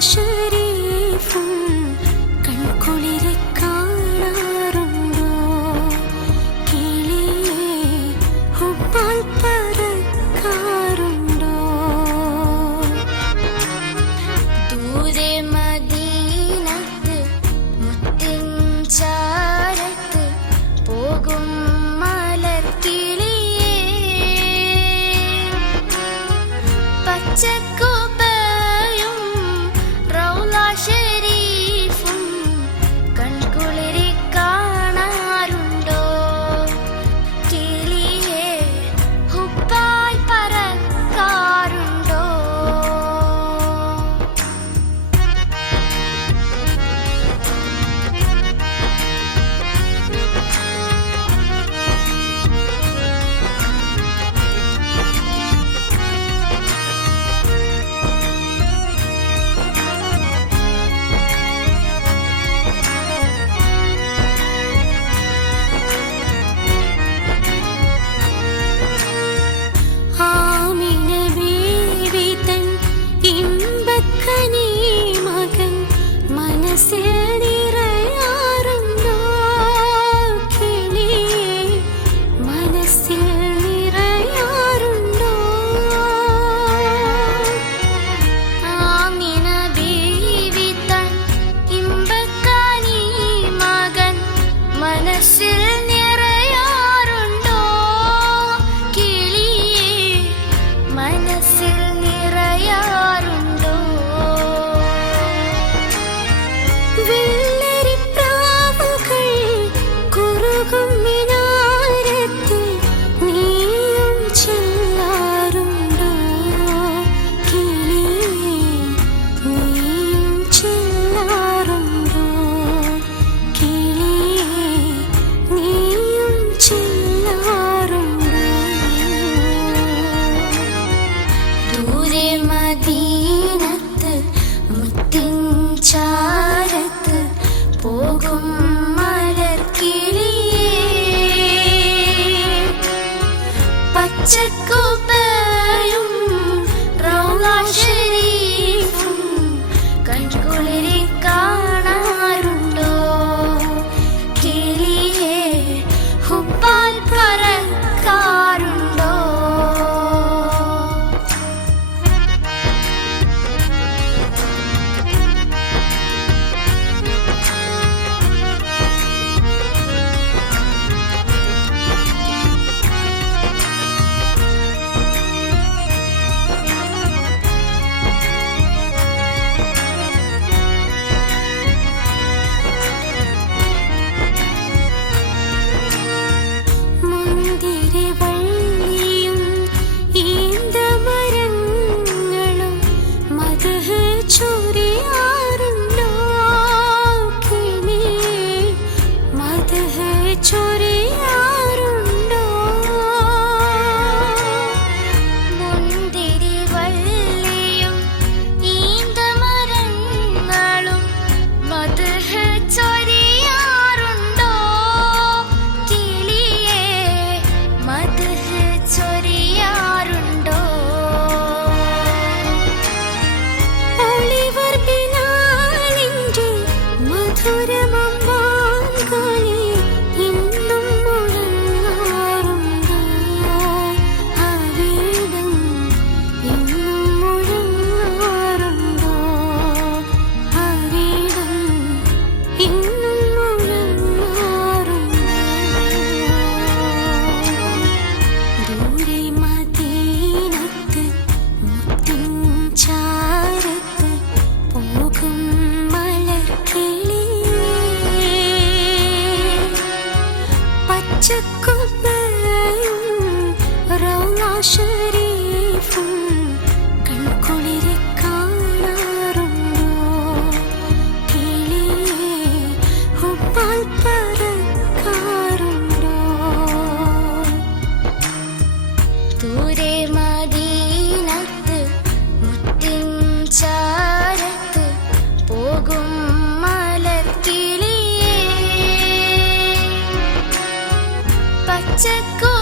是你 silly പച്ചക്കൂപ്പയും റോളാശ്ശേരി പച്ചക്കോ